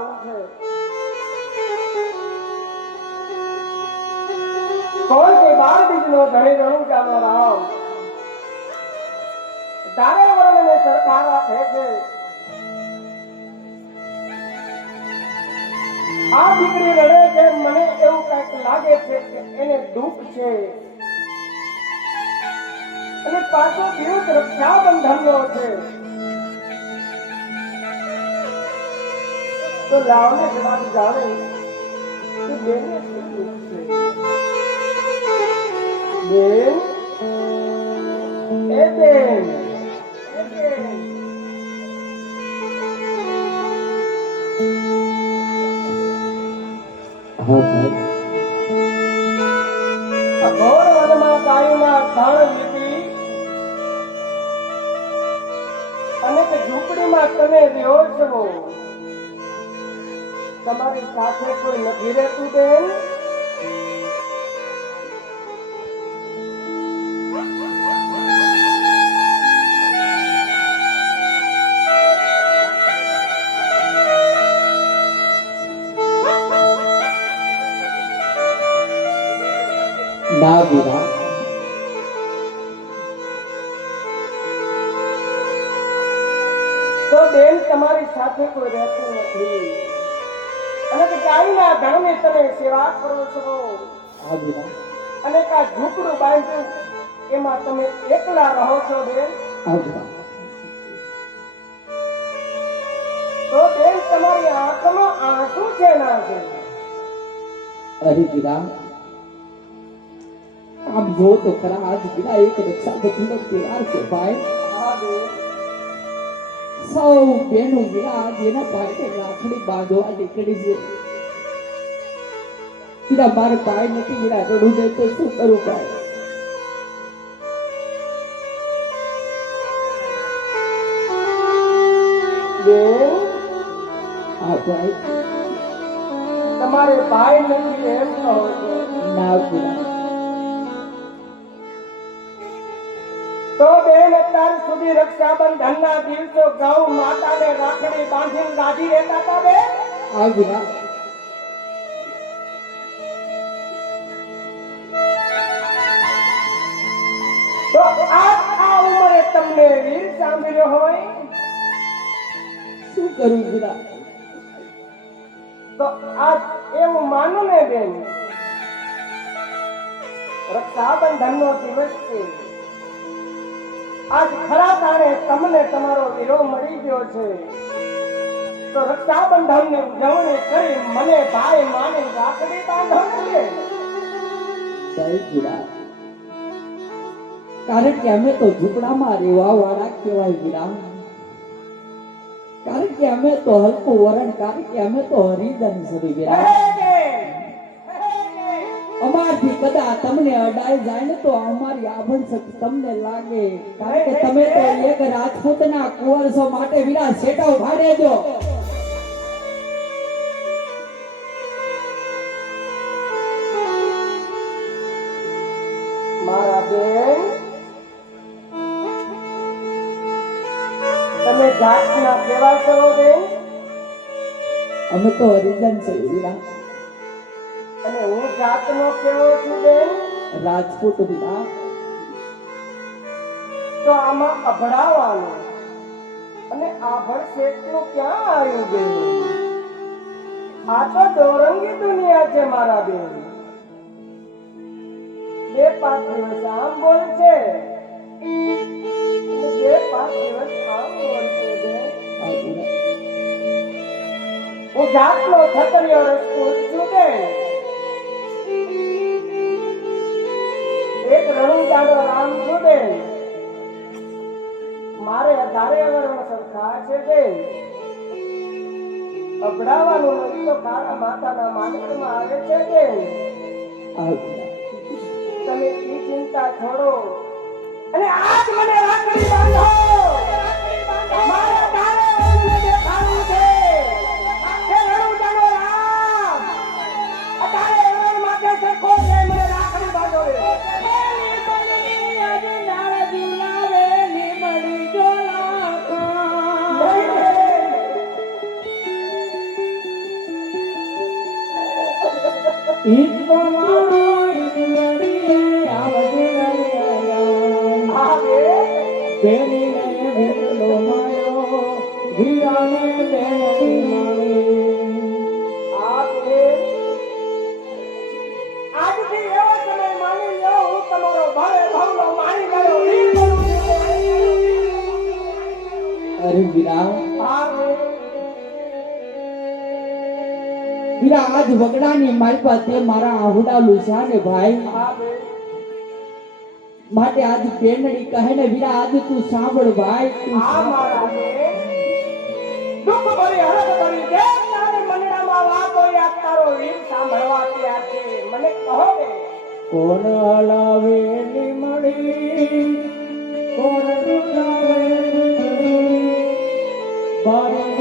આવું છે. કોણ કે બાર બીજનો ધણી ગણું ચાલો રામ. તારે વર્ણને સરખાવા છે છે આ દીકરી રડે છે, મને એવું કંઈક લાગે છે કે એને દુઃખ છે. અને પાછો દિવસ રક્ષાબંધનનો છે. તો લાવને જવાબ જાણે કે બેને શું બેન? એ બેન! તમારી સાથે કોઈ નથી રહેતું બેન તમે એકલા રહો છો બેન? તો બેન તમારી આંખમાં આંસુ છે ના છે? અરે આમ જો તો ખરા આજ ગીરા એક રક્ષાબંધનનો તહેવાર છે ભાઈ. સૌ બેનો વીરા આજ એના ભાઈને રાખડી બાંધવા નીકળી છે. વીરા મારે ભાઈ નથી વીરા રડું ને તો શું કરું ભાઈ? બેન હા ભાઈ. તમારે ભાઈ નથી એમ ના વીરા તો. બેન અત્યાર સુધી રક્ષાબંધન ના દિવસો ગૌ માતાને રાખડી બાંધીને ગાડી રહેતા હતા બે હા તો આ આ ઉંમરે તમને વીર સાંભળ્યો હોય? શું કરું વીરા તો આ એવું માનું ને બેન રક્ષાબંધન નો દિવસ છે. આજ ખરા તારે તમને તમારો વીરો મળી ગયો છે. તો રક્ષાબંધનની ઉજવણી કરી મને ભાઈ માની રાખડી બાંધો છે બેન. સાહેબ કારણ કે અમે તો ઝૂંપડામાં રહેવા વાળા કહેવાય વીરા કારણ કે અમે તો હલકું વરણ કારણ કે અમે તો હરિજન હે બેન. અમારથી કદા તમને અડાઈ જાય ને તો અમારી આભણ તમને લાગે કારણ કે તમે તો એક રાજપૂતના કુંવર છો માટે વીરા શેટા ઉભાડે જો છો? બેન અમે તો હરિજન છે વીરા અને હું જાતનો કેવો છું બેન રાજપૂત વીરા તો આમાં અભડાવાનું અને આભળ શેઠનું ક્યાં આવ્યું બેન? આ તો દોરંગી દુનિયા છે મારા બેન. બે પાંચ દિવસ આમ બોલ છે બે પાંચ દિવસ આમ બોલ છે હા વીરા હું જાતનો ખતરિયો તો. આવે છે બેન તમે ચિંતા છોડો. અને આજ મને રાખડી બાંધો. રાખડી તારે અરે વીરા વીરા આજ વગડાની મારી પાસે મારા આહુડા લુસા ને ભાઈ. માટે આજ બેનડી કહે ને વીરા આજ તું સાંભળ ભાઈ તું આ. મારા દુઃખ ભરી હરત ભરી દે તારે મનડામાં વાતો યાદ તારો વીર સાંભળવા તૈયાર છે. મને કહો ને. કોણ હલાવેલી મળી કોણ દુલાવેલી આ જવાબને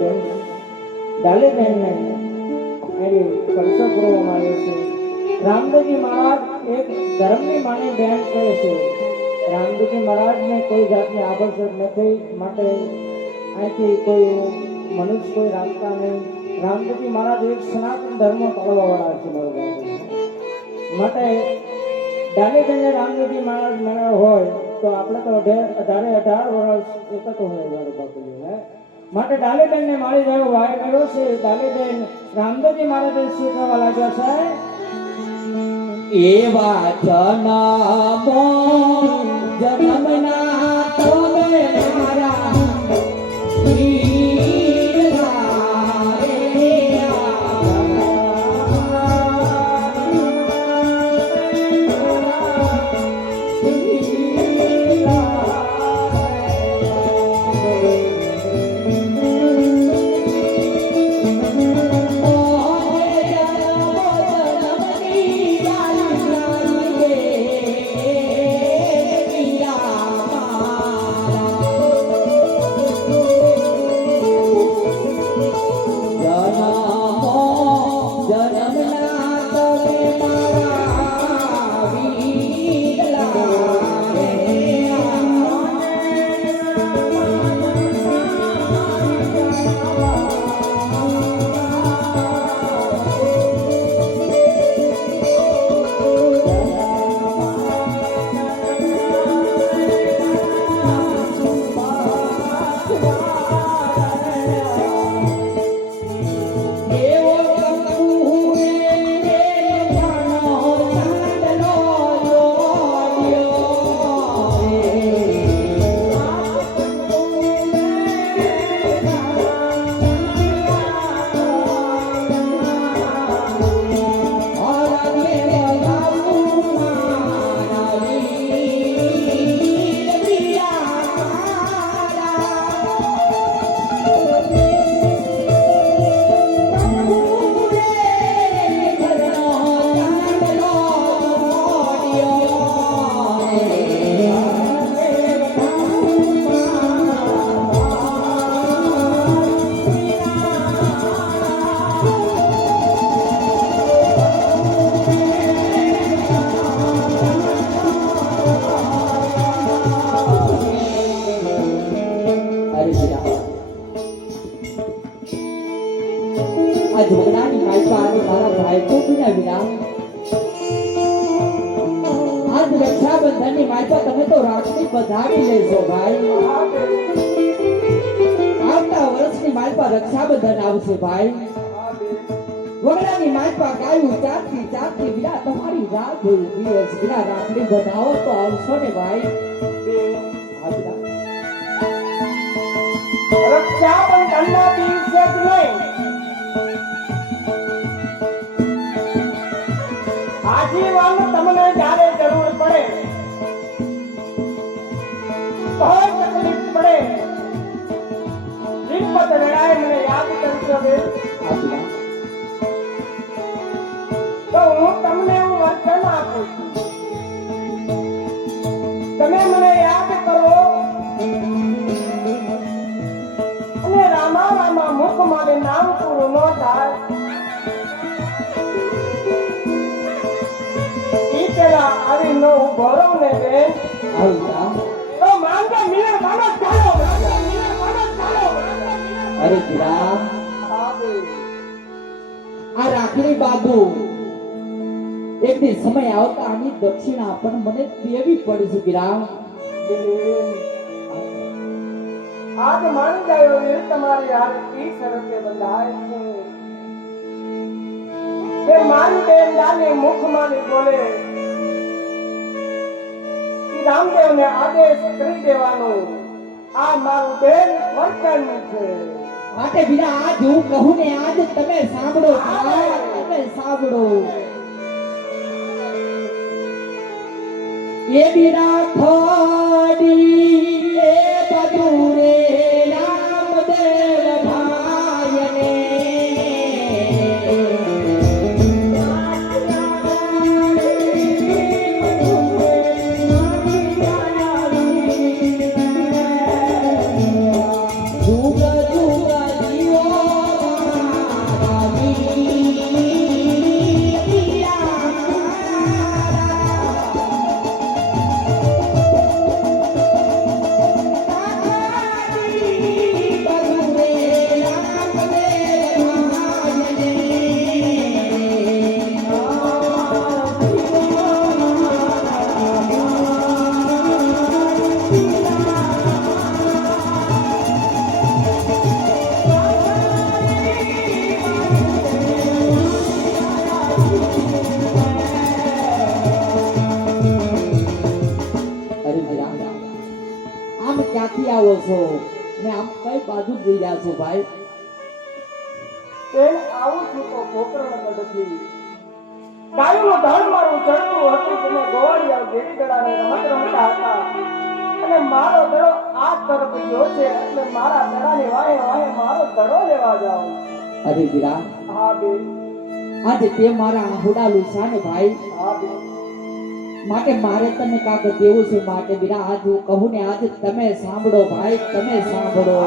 બેન, ડાલે છે. રામદેવજી મહારાજ એક ધર્મની માની બેન કહે છે. રામદેવજી મહારાજને કોઈ જાતની આભરસર નથી, માટે અહીંથી કોઈ મનુષ્ય કોઈ રાખતા નહીં. રામદેવજી મહારાજ એક સનાતન ધર્મ પાળવાવાળા છે મારો બાપુ. ડાલે ડાલીબેનને રામદેવજી મહારાજ મળ્યા હોય તો આપણે તો અઢાર અઢારે વર્ષ એક જ હોય મારો બાપુ હે? માટે ડાલીબેનને મારી ગયો વાય ગયો છે. ડાલેબેન રામદેવજી મહારાજે શીખવા લાગ્યા છે. એવા જનમો જન્મના વગડાની માલપા ગાયું ચારથી ચારથી વિના તમારી રાહ જોઈ દિવસ વિના રાખડી વધાવો તો આવશો ને ભાઈ. હા વિના. રક્ષાબંધનના દિવસે જ નહીં આજીવન તમને જ્યારે જરૂર પડે કોઈ તકલીફ પડે. હિંમત વેળાએ મને યાદ કરજો બેન હા દી સમય આવતા દક્ષિણા પણ મને દેવી પડશે વિરામ આજ માની ગયો એ તમારી ઈ શરતે બંધાય છે. કે મારી બેન મુખ મુખમાં બોલે રામદેવને આદેશ કરી દેવાનો. આ મારું બેન વર્તન છે. માટે વિરા આજ હું કહું ને આજ તમે સાંભળો તમે સાંભળો. એ વિરા ખોડી તેમ આવું છું તો ગોકર્ણ કડથી ગાયનો ધણ મારું ચડતું હતું તમે ગોવાળિયા દેવી દડાને રમત રમતા હતા. અને મારો દડો આ તરફ ગયો છે એટલે મારા દડાને વાહે વાહે મારો દડો લેવા જાઉં. અરે વિરા. હા બે આજે તે મારા આહુડા લુસા ભાઈ. હા બે માટે મારે તમને કાક દેવું છે માટે બીરા આજ હું કહું ને આજ તમે સાંભળો ભાઈ તમે સાંભળો.